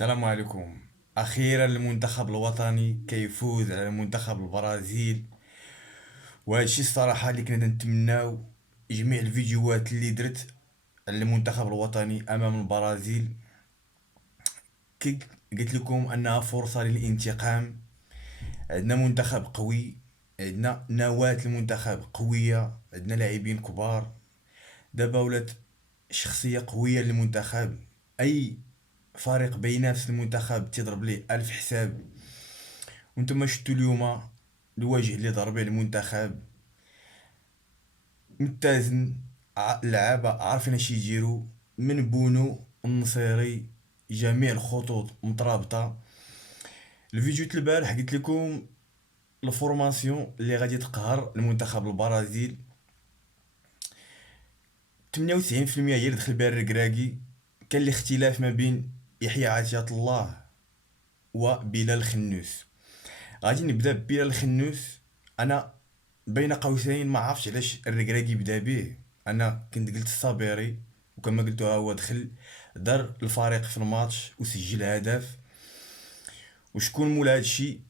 السلام عليكم. اخيرا المنتخب الوطني كيفوز على منتخب البرازيل، وهذا الشيء الصراحه اللي كنا نتمناو. جميع الفيديوهات اللي درت على المنتخب الوطني امام البرازيل، كي قلت لكم انها فرصه للانتقام. عندنا منتخب قوي، عندنا نواة المنتخب قويه، عندنا لاعبين كبار. دابا ولات شخصيه قويه للمنتخب. اي فريق بينافس المنتخب تضرب ليه ألف حساب. وانتم شفتوا اليوم الوجه اللي ضرب عليه المنتخب متزن. اللعابة عارفين اش يديروا، من بونو النصيري، جميع الخطوط مترابطة. الفيديو تاع البارح قلت لكم الفورماسيون اللي غادي تقهر المنتخب البرازيل. 98% هي اللي دخل بها الركراكي. كان الاختلاف ما بين يحيى عطية الله وبلال خنوس. غادي نبدا ببلال خنوس. انا بين قوسين ما عرفتش علاش الركراكي بدا به. انا كنت قلت الصابيري، وكما قلت هو دخل دار الفريق في الماتش وسجل هدف. وشكون مول هادشي؟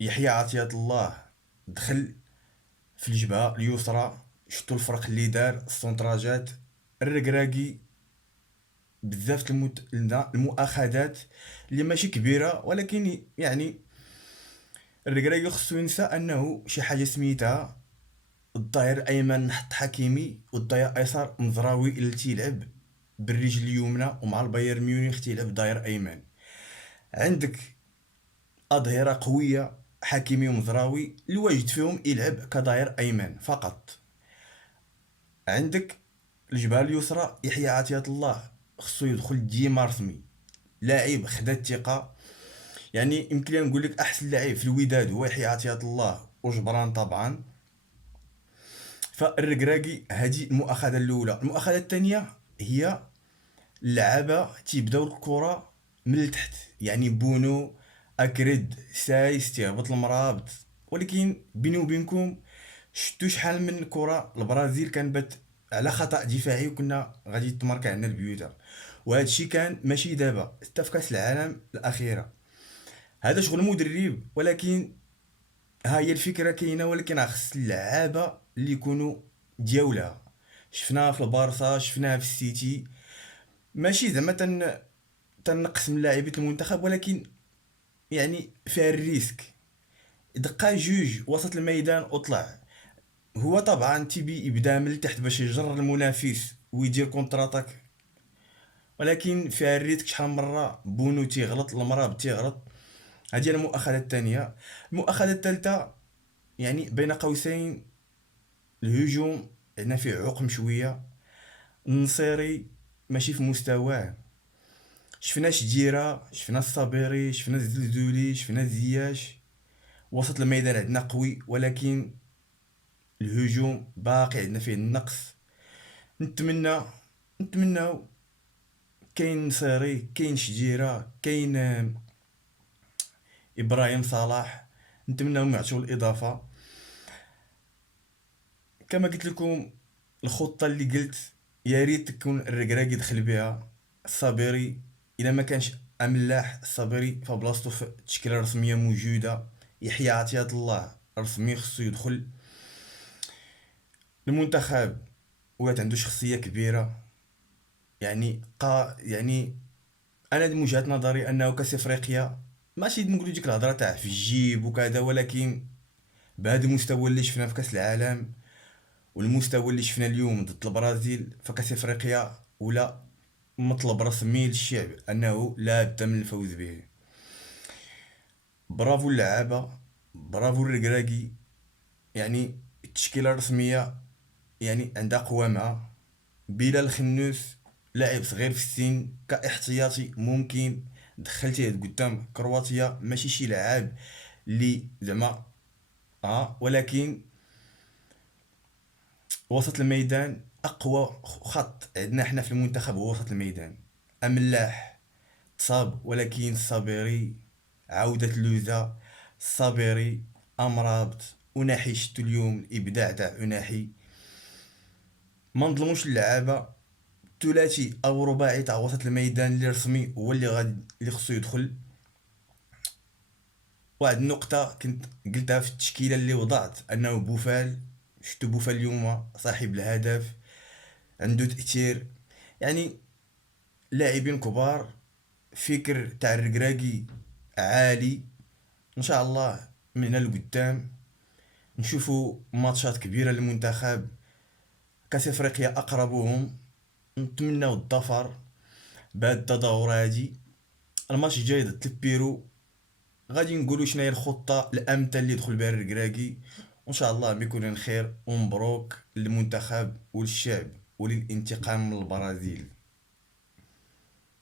يحيى عطية الله دخل في الجبهة اليسرى. شفتوا الفرق اللي دار السونتراجات. الركراكي بزاف المؤاخذات اللي ماشي كبيرة، ولكن يعني الركراكي خصو ينسى انه شي حاجة سميتها الظهير ايمن نحط حكيمي، والظهير ايسر مزراوي اللي تيلعب بالرجل اليمنى، ومع البايرن ميونخ تيلعب ظهير ايمن. عندك اظهره قويه، حكيمي ومزراوي الواجد فيهم يلعب كظهير ايمن فقط. عندك الجبهه اليسرى يحيى عطية الله خصو يدخل ديما رسمي، لاعب خدا الثقه. يعني يمكن لي نقول لك احسن لاعب في الوداد هو يحيى عطية الله وجبران طبعا. فالركراكي هذه المؤاخذه الاولى. المؤاخذه الثانيه هي اللعابه تيبداو الكره من التحت، يعني بونو، اكرد، سايس تيهبط المرابط. ولكن بيني وبينكم شفتوا شحال من كره البرازيل كان بات على خطا دفاعي وكنا غادي تماركا عندنا البيوتا. وهذا الشيء كان ماشي دابا، حتى في كاس العالم الاخيره. هذا شغل مدرب، ولكن ها هي الفكره كاينه، ولكن خص اللعابه اللي يكونوا دياولها. شفناها في البارسا، شفناها في السيتي. ماشي زعما تنقص من لاعبيه المنتخب، ولكن يعني فيها الريسك. دقه جوج وسط الميدان وطلع. هو طبعا تيبي يبدا من التحت باش يجر المنافس ويدير كونتراتاك، ولكن فيها الريسك. شحال من مره بونو تيغلط، المرابط تيغلط. هذه المؤاخذه الثانيه. المؤاخذه الثالثه يعني بين قوسين الهجوم عندنا فيه عقم شويه. النصيري ماشي في مستواه. شفنا شجيرة، شفنا الصابيري، شفنا الزلزولي، شفنا زياش. وسط الميدان عندنا قوي، ولكن الهجوم باقي عندنا فيه النقص. نتمنى نتمناو كاين نصيري، كاين شجيرة، كاين ابراهيم صلاح، نتمناو يعطيو الاضافة. كما قلت لكم الخطة اللي قلت يا ريت تكون الركراكي يدخل بها الصابيري. الا ما كانش املاح الصابيري فبلاصتو في التشكيله الرسميه موجوده. يحيى عطية الله رسمي خصو يدخل المنتخب، ولات عنده شخصيه كبيره. يعني يعني انا من وجهه نظري انه كاس افريقيا ماشي نقولوا ديك الهضره تاع في الجيب وكذا، ولكن بهذا المستوى اللي شفناه في كاس العالم والمستوى اللي شفنا اليوم ضد البرازيل في كاس افريقيا، ولا مطلب رسمي للشعب انه لا بد من الفوز به. برافو اللعابه، برافو الركراكي. يعني التشكيله الرسميه يعني عندها قوامها. بلال خنوس لاعب صغير في السن كاحتياطي ممكن دخلتيه قدام كرواتيا، ماشي شي لعاب اللي زعما ولكن وسط الميدان اقوى خط عندنا احنا في المنتخب هو وسط الميدان. املاح تصاب، ولكن الصابيري عودة لوزا، الصابيري، امرابط، اناحي. اليوم الابداع تاع اناحي. ما نظلموش اللعابه، ثلاثي او رباعي تاع وسط الميدان اللي رسمي هو اللي غادي اللي خصو يدخل. واحد النقطة كنت قلتها في التشكيلة اللي وضعت، انه بوفال، شفتو بوفال اليوم صاحب الهدف، عنده تأثير، يعني لاعبين كبار، فكر تاع الركراكي عالي. ان شاء الله من هنا لقدام نشوفوا ماتشات كبيرة للمنتخب. كاس افريقيا اقربهم، نتمناو الظفر بهاد التظاهرة هادي. الماتش الجاي ضد البيرو غادي نقولوا شنو هي الخطة الامثل اللي يدخل بها الركراكي، وان شاء الله بيكون خير، ومبروك للمنتخب وللشعب وللانتقام من البرازيل.